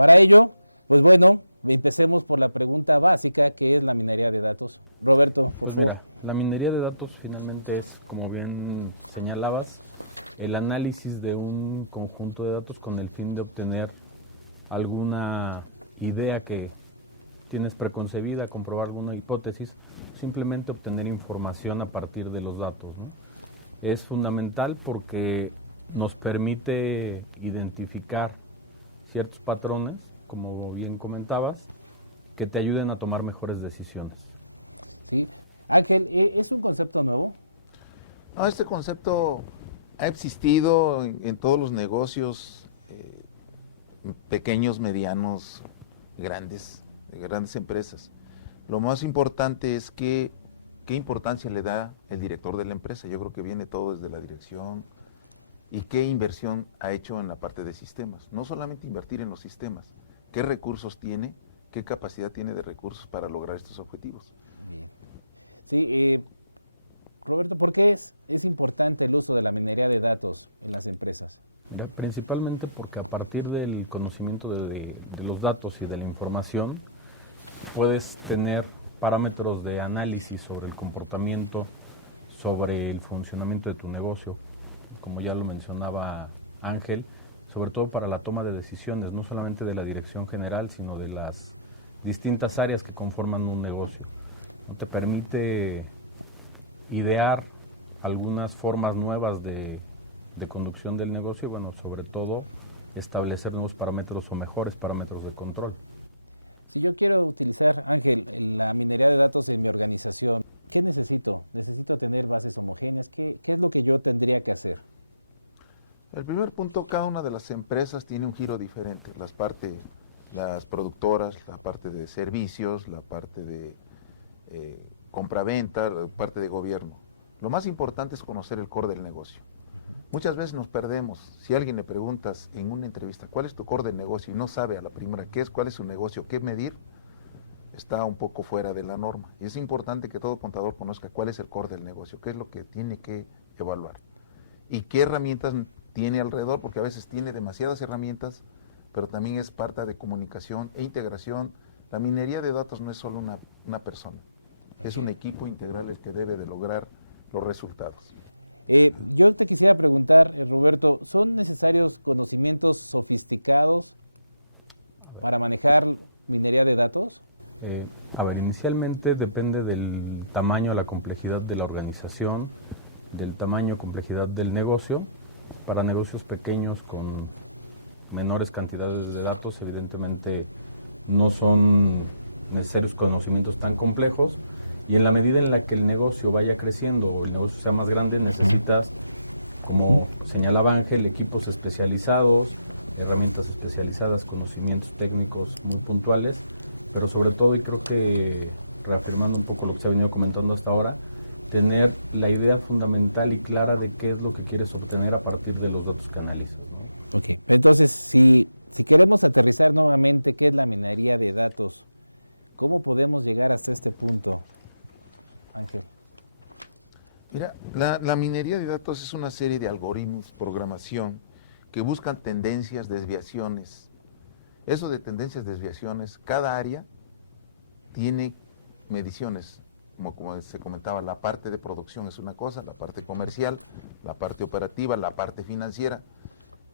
Para ello, pues bueno, empecemos por la pregunta básica, que es la minería de datos. Pues mira, la minería de datos finalmente es, como bien señalabas, el análisis de un conjunto de datos con el fin de obtener alguna idea que tienes preconcebida, comprobar alguna hipótesis, simplemente obtener información a partir de los datos, ¿no? Es fundamental porque nos permite identificar ciertos patrones, como bien comentabas, que te ayuden a tomar mejores decisiones. ¿Es un concepto nuevo? No, este concepto ha existido en todos los negocios, pequeños, medianos, grandes, de grandes empresas. Lo más importante es qué importancia le da el director de la empresa. Yo creo que viene todo desde la dirección y qué inversión ha hecho en la parte de sistemas. No solamente invertir en los sistemas, qué recursos tiene, qué capacidad tiene de recursos para lograr estos objetivos. ¿Por qué es importante el uso de la minería de datos en las empresas? Mira, principalmente porque a partir del conocimiento de los datos y de la información, puedes tener parámetros de análisis sobre el comportamiento, sobre el funcionamiento de tu negocio, como ya lo mencionaba Ángel, sobre todo para la toma de decisiones, no solamente de la dirección general, sino de las distintas áreas que conforman un negocio. ¿No? Te permite idear algunas formas nuevas de conducción del negocio y, bueno, sobre todo, establecer nuevos parámetros o mejores parámetros de control. Yo quiero utilizar la minería de datos en mi organización. ¿Qué necesito? Necesito tener bases homogéneas. ¿Qué es lo que yo tendría que hacer? El primer punto, cada una de las empresas tiene un giro diferente. Las productoras, la parte de servicios, la parte de compra-venta, la parte de gobierno. Lo más importante es conocer el core del negocio. Muchas veces nos perdemos. Si a alguien le preguntas en una entrevista, ¿cuál es tu core del negocio? Y no sabe a la primera cuál es su negocio, qué medir, está un poco fuera de la norma. Y es importante que todo contador conozca cuál es el core del negocio, qué es lo que tiene que evaluar. Y qué herramientas tiene alrededor, porque a veces tiene demasiadas herramientas, pero también es parte de comunicación e integración. La minería de datos no es solo una persona, es un equipo integral el que debe de lograr los resultados. Yo te quisiera preguntar, Roberto, ¿son necesarios conocimientos sofisticados para manejar minería de datos? Inicialmente depende del tamaño, la complejidad de la organización, del tamaño, complejidad del negocio. Para negocios pequeños con menores cantidades de datos, evidentemente no son necesarios conocimientos tan complejos, y en la medida en la que el negocio vaya creciendo o el negocio sea más grande, necesitas, como señalaba Ángel, equipos especializados, herramientas especializadas, conocimientos técnicos muy puntuales, pero sobre todo, y creo que reafirmando un poco lo que se ha venido comentando hasta ahora, tener la idea fundamental y clara de qué es lo que quieres obtener a partir de los datos que analizas, ¿no? ¿Cómo podemos llegar a Mira, la minería de datos es una serie de algoritmos, programación, que buscan tendencias, desviaciones. Eso de tendencias, desviaciones, cada área tiene mediciones. como se comentaba, la parte de producción es una cosa, la parte comercial, la parte operativa, la parte financiera.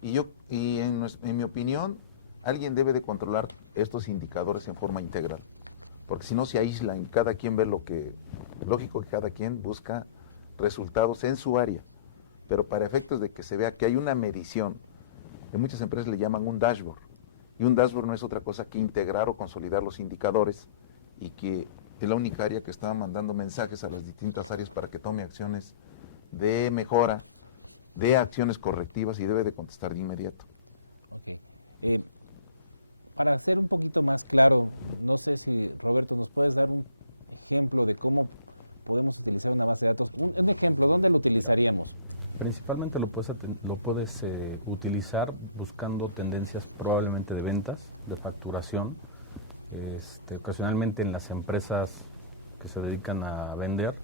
En mi opinión, alguien debe de controlar estos indicadores en forma integral, porque si no se aíslan, cada quien ve lógico que cada quien busca resultados en su área, pero para efectos de que se vea que hay una medición, en muchas empresas le llaman un dashboard, y un dashboard no es otra cosa que integrar o consolidar los indicadores, y que es la única área que está mandando mensajes a las distintas áreas para que tome acciones de mejora, de acciones correctivas, y debe de contestar de inmediato. Para ser un poquito más claro, no sé si Roberto nos puede dar un ejemplo de cómo podemos utilizar una base de datos. Un ejemplo, ¿dónde lo utilizaríamos? Principalmente lo puedes utilizar buscando tendencias probablemente de ventas, de facturación, ocasionalmente en las empresas que se dedican a vender.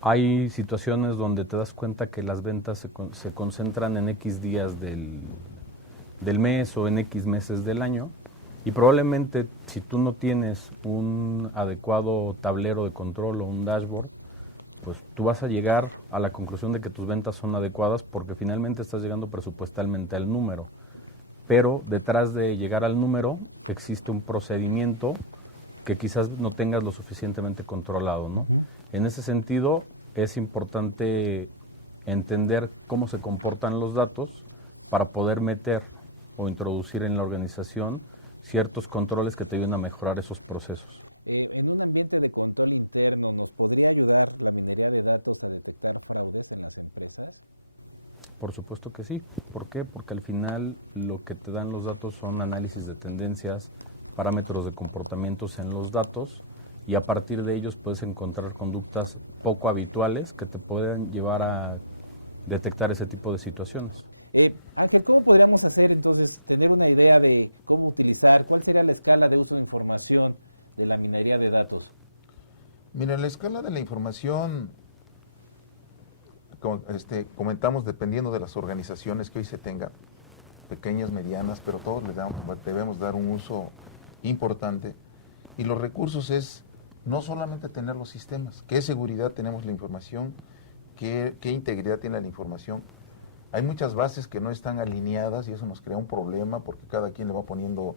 Hay situaciones donde te das cuenta que las ventas se concentran en X días del mes o en X meses del año, y probablemente si tú no tienes un adecuado tablero de control o un dashboard, pues tú vas a llegar a la conclusión de que tus ventas son adecuadas porque finalmente estás llegando presupuestalmente al número. Pero detrás de llegar al número existe un procedimiento que quizás no tengas lo suficientemente controlado, ¿no? En ese sentido, es importante entender cómo se comportan los datos para poder meter o introducir en la organización ciertos controles que te ayuden a mejorar esos procesos. En un ambiente de control interno, ¿nos podría ayudar la habilidad de datos que detectaron fraudes en las empresas? Por supuesto que sí. ¿Por qué? Porque al final lo que te dan los datos son análisis de tendencias, parámetros de comportamientos en los datos, y a partir de ellos puedes encontrar conductas poco habituales que te puedan llevar a detectar ese tipo de situaciones. Ángel, ¿cómo podríamos hacer entonces, tener una idea de cómo utilizar, cuál sería la escala de uso de información de la minería de datos? Mira, la escala de la información, comentamos, dependiendo de las organizaciones que hoy se tengan, pequeñas, medianas, pero todos debemos dar un uso importante. Y los recursos es no solamente tener los sistemas, qué seguridad tenemos la información, qué integridad tiene la información. Hay muchas bases que no están alineadas y eso nos crea un problema porque cada quien le va poniendo,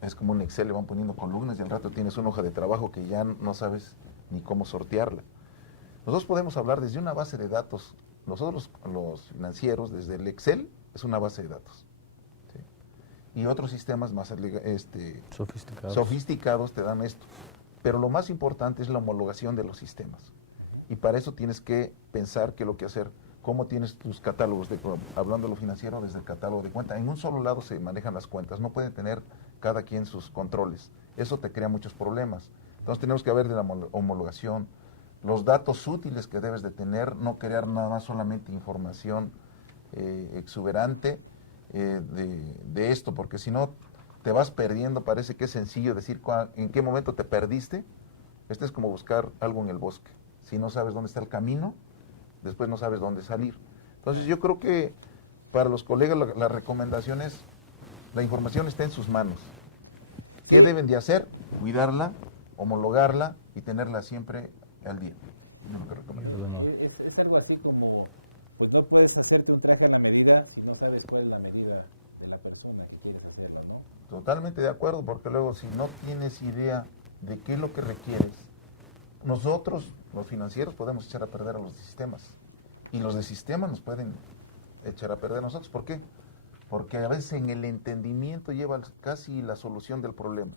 es como un Excel, le van poniendo columnas y al rato tienes una hoja de trabajo que ya no sabes ni cómo sortearla. Nosotros podemos hablar desde una base de datos, nosotros los financieros, desde el Excel es una base de datos. ¿Sí? Y otros sistemas más sofisticados te dan esto. Pero lo más importante es la homologación de los sistemas. Y para eso tienes que pensar qué es lo que hacer. ¿Cómo tienes tus catálogos? Hablando de lo financiero, desde el catálogo de cuentas. En un solo lado se manejan las cuentas. No pueden tener cada quien sus controles. Eso te crea muchos problemas. Entonces tenemos que ver de la homologación. Los datos útiles que debes de tener. No crear nada más solamente información exuberante de esto. Porque si no, te vas perdiendo. Parece que es sencillo decir en qué momento te perdiste. Este es como buscar algo en el bosque. Si no sabes dónde está el camino, después no sabes dónde salir. Entonces yo creo que para los colegas la recomendación es, la información está en sus manos. ¿Qué deben de hacer? Cuidarla, homologarla y tenerla siempre al día. No lo recomiendo. Es algo así como, pues no puedes hacerte un traje a la medida si no sabes cuál es la medida de la persona que quieres hacerla, ¿no? Totalmente de acuerdo, porque luego si no tienes idea de qué es lo que requieres, nosotros, los financieros, podemos echar a perder a los de sistemas. Y los de sistemas nos pueden echar a perder a nosotros. ¿Por qué? Porque a veces en el entendimiento lleva casi la solución del problema.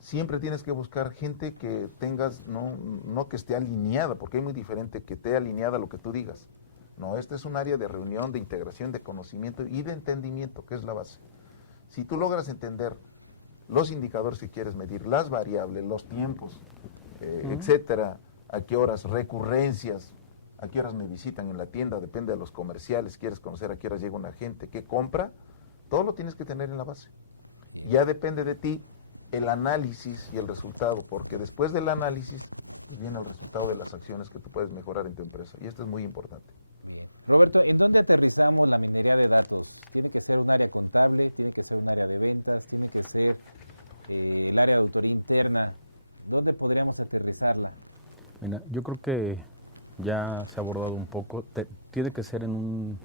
Siempre tienes que buscar gente que tengas, no que esté alineada, porque es muy diferente que esté alineada a lo que tú digas. No, este es un área de reunión, de integración, de conocimiento y de entendimiento, que es la base. Si tú logras entender los indicadores que quieres medir, las variables, los tiempos, etcétera, a qué horas, recurrencias, a qué horas me visitan en la tienda, depende de los comerciales, quieres conocer a qué horas llega una gente, qué compra, todo lo tienes que tener en la base. Ya depende de ti el análisis y el resultado, porque después del análisis pues viene el resultado de las acciones que tú puedes mejorar en tu empresa, y esto es muy importante. Roberto, ¿en dónde aterrizamos la minería de datos? ¿Tiene que ser un área contable? ¿Tiene que ser un área de ventas? ¿Tiene que ser el área de auditoría interna? ¿Dónde podríamos aterrizarla? Mira, yo creo que ya se ha abordado un poco. Tiene que ser en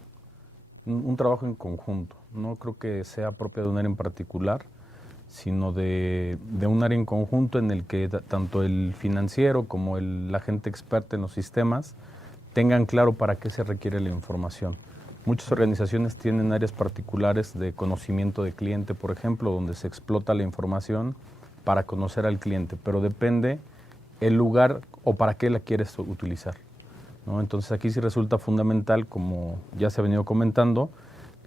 un trabajo en conjunto. No creo que sea propio de un área en particular, sino de un área en conjunto en el que tanto el financiero como la gente experta en los sistemas tengan claro para qué se requiere la información. Muchas organizaciones tienen áreas particulares de conocimiento de cliente, por ejemplo, donde se explota la información para conocer al cliente, pero depende el lugar o para qué la quieres utilizar, ¿no? Entonces aquí sí resulta fundamental, como ya se ha venido comentando,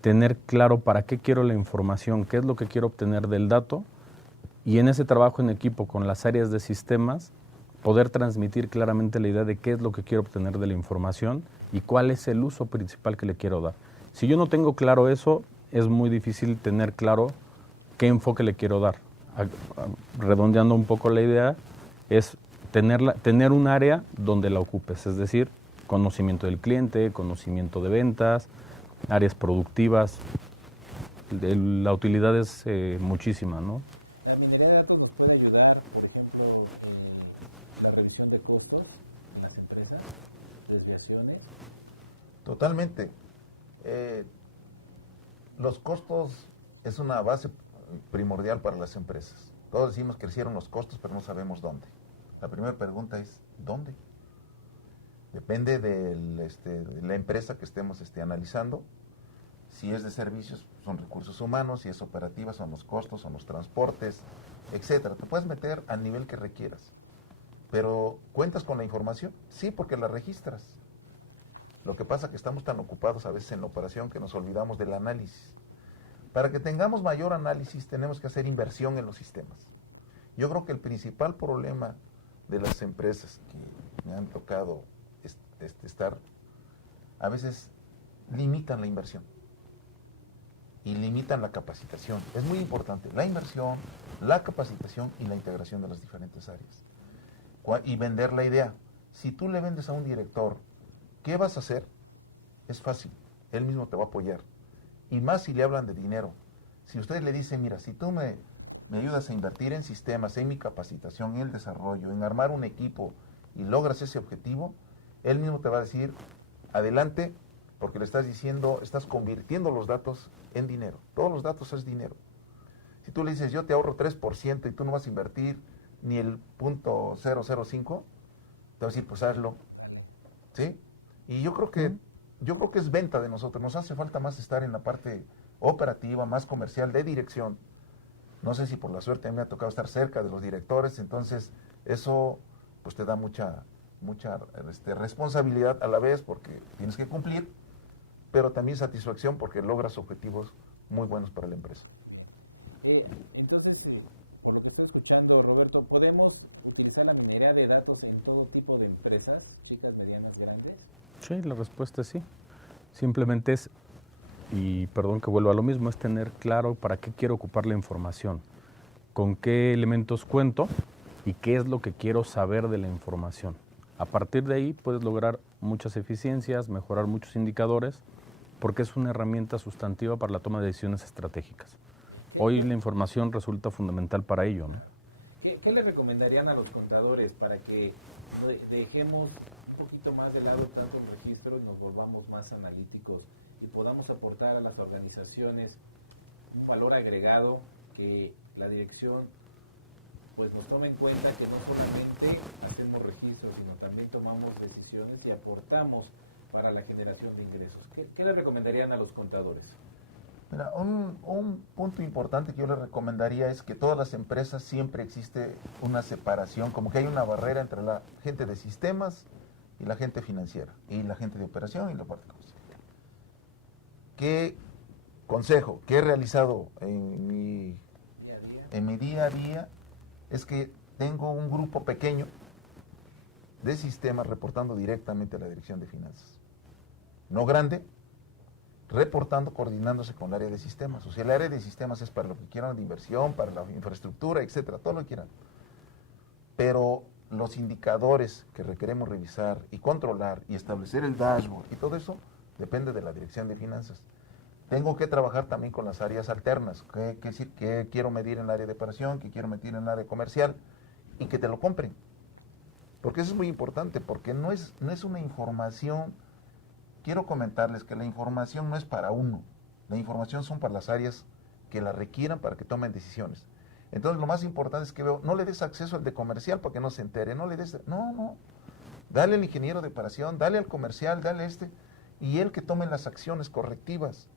tener claro para qué quiero la información, qué es lo que quiero obtener del dato, y en ese trabajo en equipo con las áreas de sistemas poder transmitir claramente la idea de qué es lo que quiero obtener de la información y cuál es el uso principal que le quiero dar. Si yo no tengo claro eso, es muy difícil tener claro qué enfoque le quiero dar. Redondeando un poco la idea, es tener un área donde la ocupes, es decir, conocimiento del cliente, conocimiento de ventas, áreas productivas. La utilidad es muchísima, ¿no? La minería de datos nos puede ayudar, por ejemplo, en la revisión de costos en las empresas, desviaciones. Totalmente. Los costos es una base primordial para las empresas. Todos decimos que crecieron los costos, pero no sabemos dónde. La primera pregunta es, ¿dónde? Depende de la empresa que estemos analizando. Si es de servicios, son recursos humanos. Si es operativa, son los costos, son los transportes, etcétera. Te puedes meter al nivel que requieras. Pero, ¿cuentas con la información? Sí, porque la registras. Lo que pasa es que estamos tan ocupados a veces en la operación que nos olvidamos del análisis. Para que tengamos mayor análisis, tenemos que hacer inversión en los sistemas. Yo creo que el principal problema de las empresas que me han tocado estar, a veces limitan la inversión y limitan la capacitación. Es muy importante la inversión, la capacitación y la integración de las diferentes áreas. Y vender la idea. Si tú le vendes a un director, ¿qué vas a hacer? Es fácil, él mismo te va a apoyar. Y más si le hablan de dinero. Si ustedes le dicen, mira, si tú me ayudas a invertir en sistemas, en mi capacitación, en el desarrollo, en armar un equipo y logras ese objetivo, él mismo te va a decir, adelante, porque le estás diciendo, estás convirtiendo los datos en dinero. Todos los datos es dinero. Si tú le dices, yo te ahorro 3% y tú no vas a invertir ni el 0.005, te va a decir, pues hazlo. ¿Sí? Y yo creo que es venta de nosotros. Nos hace falta más estar en la parte operativa, más comercial, de dirección. No sé si por la suerte me ha tocado estar cerca de los directores, entonces eso pues te da mucha responsabilidad a la vez porque tienes que cumplir, pero también satisfacción porque logras objetivos muy buenos para la empresa. Entonces, por lo que estoy escuchando, Roberto, ¿podemos utilizar la minería de datos en todo tipo de empresas, chicas, medianas, grandes? Sí, la respuesta es sí. Simplemente es, y perdón que vuelva a lo mismo, es tener claro para qué quiero ocupar la información, con qué elementos cuento y qué es lo que quiero saber de la información. A partir de ahí puedes lograr muchas eficiencias, mejorar muchos indicadores, porque es una herramienta sustantiva para la toma de decisiones estratégicas. Hoy la información resulta fundamental para ello, ¿no? ¿Qué le recomendarían a los contadores para que dejemos un poquito más de lado tanto el registro y nos volvamos más analíticos y podamos aportar a las organizaciones un valor agregado que la dirección pues nos tome en cuenta que no solamente hacemos registros, sino también tomamos decisiones y aportamos para la generación de ingresos? ¿Qué le recomendarían a los contadores? Mira, un punto importante que yo le recomendaría es que todas las empresas siempre existe una separación, como que hay una barrera entre la gente de sistemas y la gente financiera, y la gente de operación y la parte comercial. ¿Qué consejo que he realizado en mi día a día? Es que tengo un grupo pequeño de sistemas reportando directamente a la dirección de finanzas. No grande, reportando, coordinándose con el área de sistemas. O sea, el área de sistemas es para lo que quieran de inversión, para la infraestructura, etcétera, todo lo que quieran. Pero los indicadores que requeremos revisar y controlar y establecer el dashboard y todo eso depende de la dirección de finanzas. Tengo que trabajar también con las áreas alternas, qué quiero medir en el área de operación, qué quiero medir en el área comercial, y que te lo compren. Porque eso es muy importante, porque no es una información. Quiero comentarles que la información no es para uno, la información son para las áreas que la requieran para que tomen decisiones. Entonces lo más importante es que no le des acceso al de comercial para que no se entere, no, dale al ingeniero de operación, dale al comercial, dale y él que tome las acciones correctivas.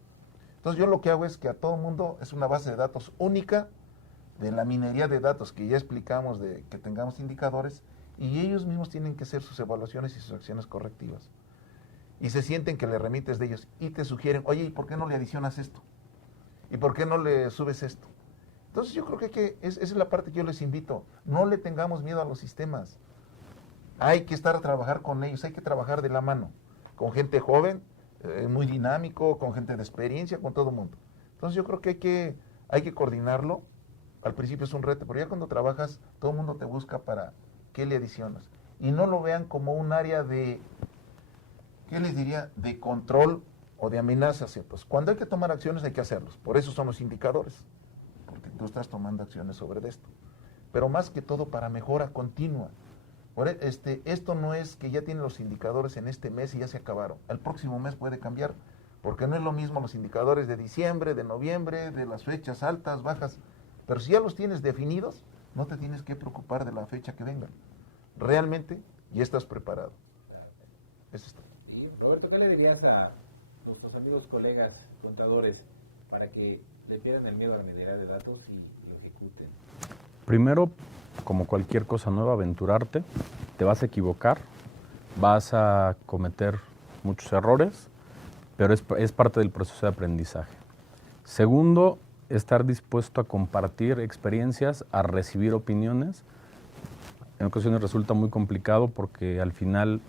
Entonces yo lo que hago es que a todo mundo es una base de datos única, de la minería de datos que ya explicamos, de que tengamos indicadores, y ellos mismos tienen que hacer sus evaluaciones y sus acciones correctivas. Y se sienten que le remites de ellos y te sugieren, oye, ¿y por qué no le adicionas esto? ¿Y por qué no le subes esto? Entonces yo creo que esa es la parte que yo les invito. No le tengamos miedo a los sistemas. Hay que estar a trabajar con ellos, hay que trabajar de la mano, con gente joven, muy dinámico, con gente de experiencia, con todo el mundo. Entonces yo creo que hay que coordinarlo. Al principio es un reto, pero ya cuando trabajas, todo el mundo te busca para qué le adicionas. Y no lo vean como un área de, ¿qué les diría?, de control o de amenazas. Pues cuando hay que tomar acciones hay que hacerlos. Por eso son los indicadores, porque tú estás tomando acciones sobre esto. Pero más que todo para mejora continua. Esto no es que ya tienen los indicadores en este mes y ya se acabaron. El próximo mes puede cambiar, porque no es lo mismo los indicadores de diciembre, de noviembre, de las fechas altas, bajas. Pero si ya los tienes definidos, no te tienes que preocupar de la fecha que venga. Realmente ya estás preparado. Eso es todo. Y Roberto, ¿qué le dirías a nuestros amigos, colegas, contadores, para que le pierdan el miedo a la minería de datos y lo ejecuten? Primero, como cualquier cosa nueva, aventurarte, te vas a equivocar, vas a cometer muchos errores, pero es parte del proceso de aprendizaje. Segundo, estar dispuesto a compartir experiencias, a recibir opiniones. En ocasiones resulta muy complicado porque al final,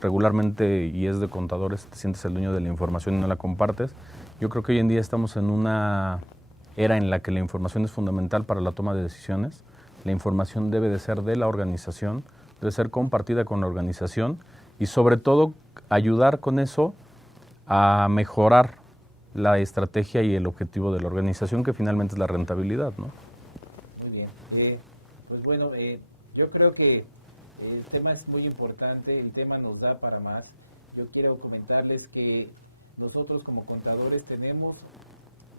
regularmente, y es de contadores, te sientes el dueño de la información y no la compartes. Yo creo que hoy en día estamos en una era en la que la información es fundamental para la toma de decisiones. La información debe de ser de la organización, debe ser compartida con la organización y sobre todo ayudar con eso a mejorar la estrategia y el objetivo de la organización, que finalmente es la rentabilidad, ¿no? Muy bien. Pues bueno, yo creo que el tema es muy importante, el tema nos da para más. Yo quiero comentarles que nosotros como contadores tenemos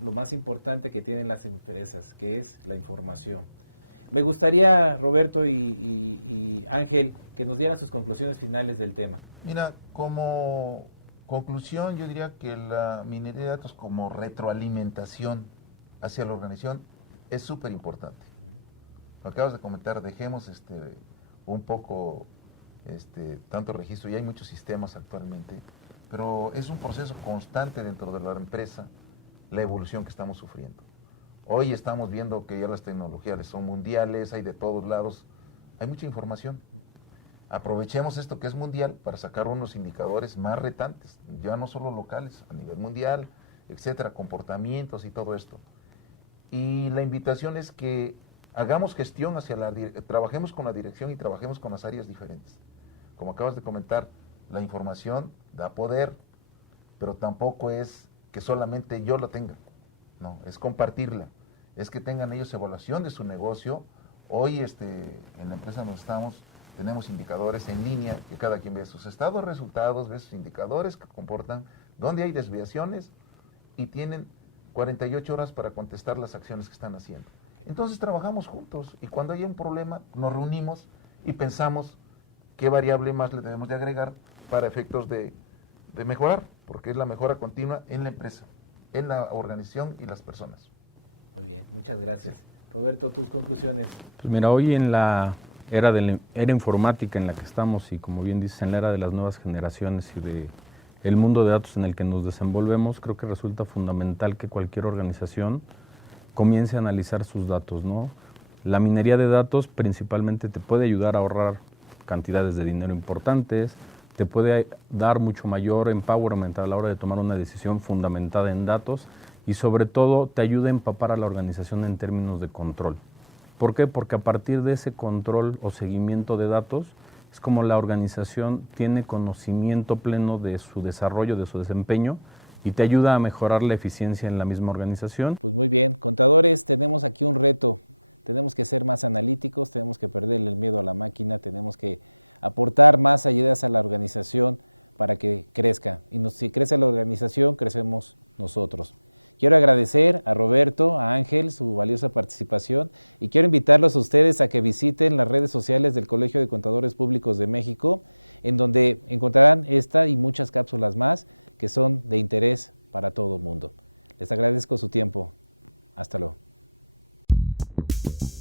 lo más importante que tienen las empresas, que es la información. Me gustaría, Roberto y Ángel, que nos dieran sus conclusiones finales del tema. Mira, como conclusión, yo diría que la minería de datos como retroalimentación hacia la organización es súper importante. Lo acabas de comentar, dejemos un poco tanto registro, y hay muchos sistemas actualmente, pero es un proceso constante dentro de la empresa, la evolución que estamos sufriendo. Hoy estamos viendo que ya las tecnologías son mundiales, hay de todos lados, hay mucha información. Aprovechemos esto que es mundial para sacar unos indicadores más retantes, ya no solo locales, a nivel mundial, etcétera, comportamientos y todo esto. Y la invitación es que hagamos gestión trabajemos con la dirección y trabajemos con las áreas diferentes. Como acabas de comentar, la información da poder, pero tampoco es que solamente yo la tenga, no, es compartirla, es que tengan ellos evaluación de su negocio. Hoy en la empresa donde estamos tenemos indicadores en línea, que cada quien ve sus estados, resultados, ve sus indicadores que comportan, dónde hay desviaciones, y tienen 48 horas para contestar las acciones que están haciendo. Entonces trabajamos juntos, y cuando hay un problema nos reunimos y pensamos qué variable más le debemos de agregar para efectos de mejorar, porque es la mejora continua en la empresa, en la organización y las personas. Muy bien, muchas gracias. Roberto, tus conclusiones. Pues mira, hoy en la era informática en la que estamos, y como bien dices, en la era de las nuevas generaciones y de el mundo de datos en el que nos desenvolvemos, creo que resulta fundamental que cualquier organización comience a analizar sus datos, ¿no? La minería de datos principalmente te puede ayudar a ahorrar cantidades de dinero importantes, te puede dar mucho mayor empowerment a la hora de tomar una decisión fundamentada en datos, y sobre todo te ayuda a empapar a la organización en términos de control. ¿Por qué? Porque a partir de ese control o seguimiento de datos es como la organización tiene conocimiento pleno de su desarrollo, de su desempeño, y te ayuda a mejorar la eficiencia en la misma organización. Podcast.